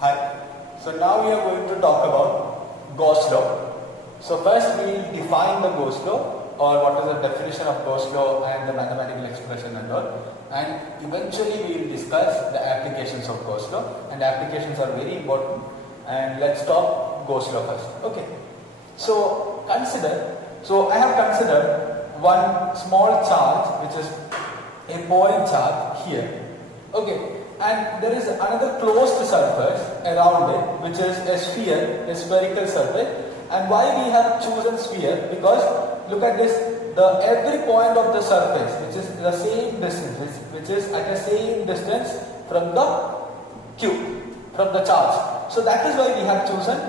Hi. So now we are going to talk about Gauss law. So first we will define the Gauss law, or what is the definition of Gauss law and the mathematical expression and all. And eventually we will discuss the applications of Gauss law, and applications are very important. And let's talk Gauss law first. Okay. So I have considered one small charge which is a point charge here. Okay. And there is another closed surface around it, which is a sphere, a spherical surface. And why we have chosen sphere? Because look at this, every point of the surface, which is the same distance, which is at the same distance from the cube, from the charge. So that is why we have chosen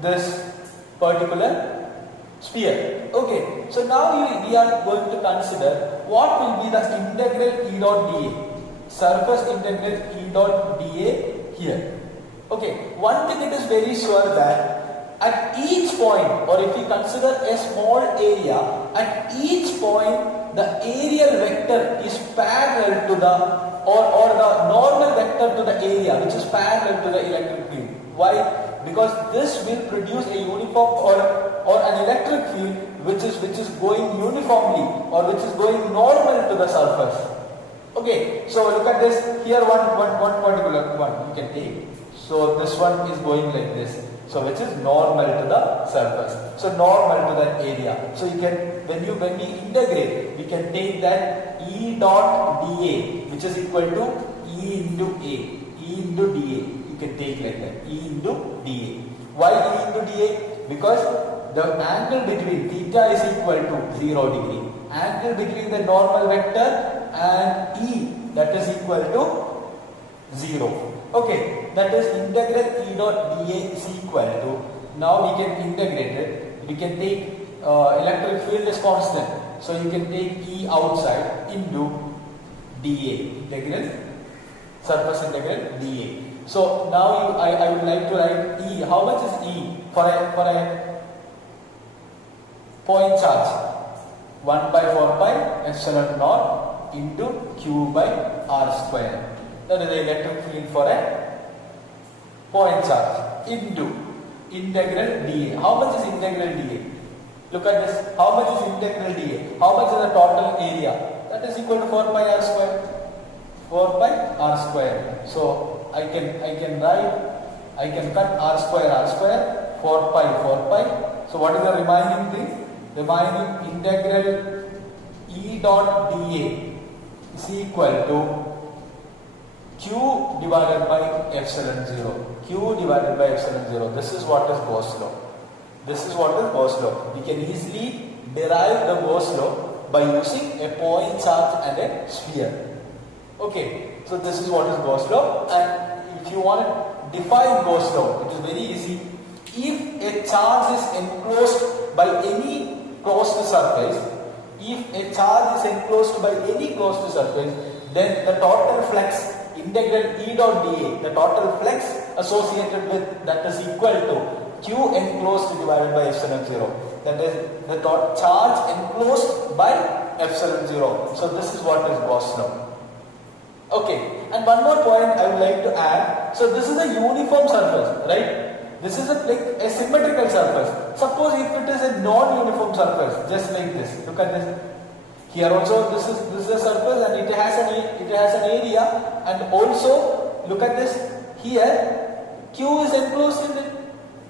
this particular sphere. Okay. So now we are going to consider what will be the integral E dot dA. Surface integral E dot dA here. Okay, one thing it is very sure that at each point, or if we consider a small area, at each point the aerial vector is parallel to the or the normal vector to the area, which is parallel to the electric field. Why? Because this will produce a uniform or an electric field which is going uniformly, or which is going normal to the surface. Okay, so look at this. Here one particular one you can take. So this one is going like this. So which is normal to the surface. So normal to that area. So you can when we integrate, we can take that E dot dA, which is equal to E into A. E into dA. You can take like that. E into dA. Why E into dA? Because the angle between theta is equal to 0 degree. Angle between the normal vector and E, that is equal to 0. Okay, that is integral E dot dA is equal to, now we can integrate it. We can take electric field is constant, so you can take E outside into dA, integral surface integral dA. So now I would like to write E. How much is E for a point charge? 1 by 4 pi epsilon naught into Q by R square. That is the electric field for a point charge into integral dA. How much is integral dA? Look at this. How much is integral dA? How much is the total area? That is equal to 4 pi R square. 4 pi R square. So I can cut R square, 4 pi. So what is the remaining thing? Remaining integral E dot dA is equal to Q divided by epsilon 0. Q divided by epsilon 0. This is what is Gauss law. This is what is Gauss law. We can easily derive the Gauss law by using a point charge and a sphere. Okay, so this is what is Gauss law. And if you want to define Gauss law, it is very easy. If a charge is enclosed by any closed surface, if a charge is enclosed by any closed surface, then the total flux integral E dot dA, the total flux associated with that is equal to Q enclosed divided by epsilon 0. That is the charge enclosed by epsilon 0. So this is what is Gauss law. Okay, and one more point I would like to add. So this is a uniform surface, right? This is a symmetrical surface. Suppose if it is a non-uniform surface, just like this. Look at this. Here also this is a surface and it has an area, and also look at this. Here Q is enclosed in it.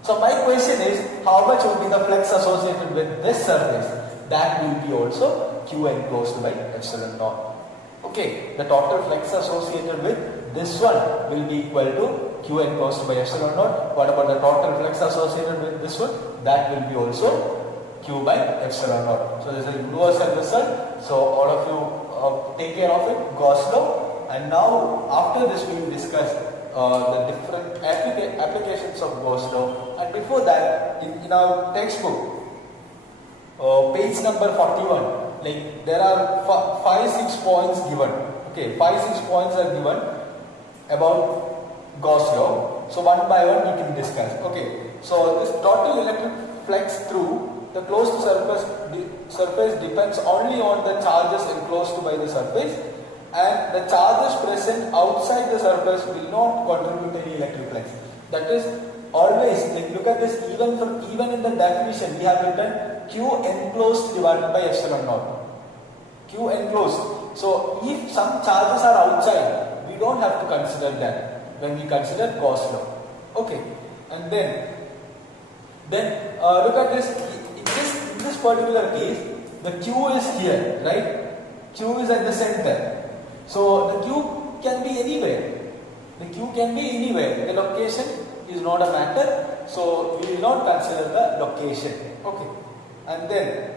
So my question is, how much will be the flux associated with this surface? That will be also Q enclosed by epsilon naught. Okay, the total flux associated with this one will be equal to Q enclosed by epsilon naught. What about the total flux associated with this one? That will be also Q by epsilon naught. So this is a universal result. So all of you take care of it, Gauss law. And now after this we will discuss the different applications of Gauss law. And before that, in our textbook, page number 41, like there are 5-6 points given. Okay, 5-6 points are given about Gauss law. So one by one we can discuss. Okay, so this total electric flux through the closed surface depends only on the charges enclosed by the surface, and the charges present outside the surface will not contribute any electric flux. That is always, like, look at this, even in the definition we have written Q enclosed divided by epsilon naught. Q enclosed. So if some charges are outside, we don't have to consider that when we consider Gauss law. Okay, and then look at this. In this particular case, the Q is here, right? Q is at the center. So the Q can be anywhere. The Q can be anywhere. The location is not a matter. So we will not consider the location. Okay, and then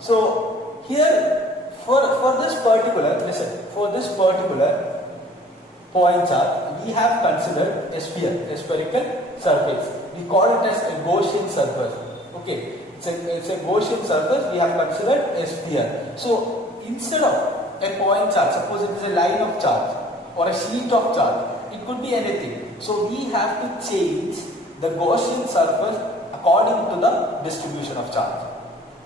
so here for this particular, listen, for this particular point charge, we have considered a sphere, a spherical surface. We call it as a Gaussian surface. Okay, it's a Gaussian surface. We have considered a sphere. So instead of a point charge, suppose it is a line of charge or a sheet of charge, it could be anything. So we have to change the Gaussian surface according to the distribution of charge.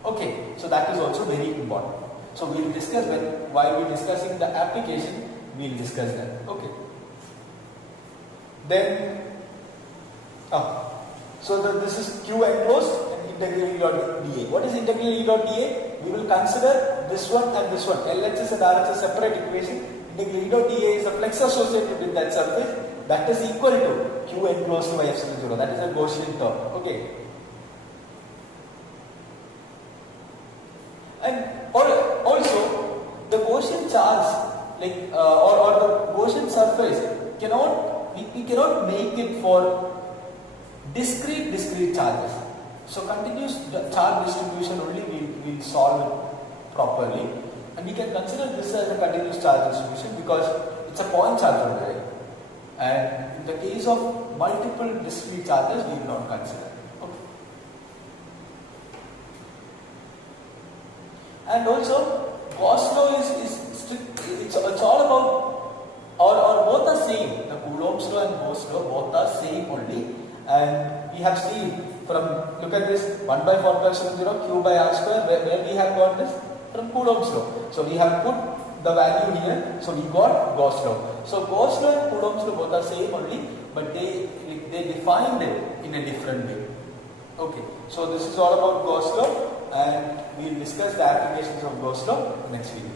Okay, so that is also very important. So we will discuss while we are discussing the application, we will discuss that. Okay. Then, so this is Q enclosed and integral E dot dA. What is integral E dot dA? We will consider this one and this one. LHS and RHS separate equation. Integral E dot dA is the flux associated with that surface. That is equal to Q enclosed by epsilon 0. That is a Gaussian term. Okay. And also the Gaussian charge, like or the Gaussian surface, we cannot make it for discrete charges. So continuous charge distribution only we will solve it properly, and we can consider this as a continuous charge distribution because it's a point charge only. And in the case of multiple discrete charges, we will not consider. And also, Gauss law is strict. It's all about, or both are same. The Coulomb's law and Gauss law both are same only. And we have seen from, look at this, 1 by 4 pi epsilon 0 Q by R square. Where we have got this? From Coulomb's law. So we have put the value here. So we got Gauss law. So Gauss law and Coulomb's law both are same only, but they defined it in a different way. Okay. So this is all about Gauss law. And we will discuss the applications of Gauss law next video.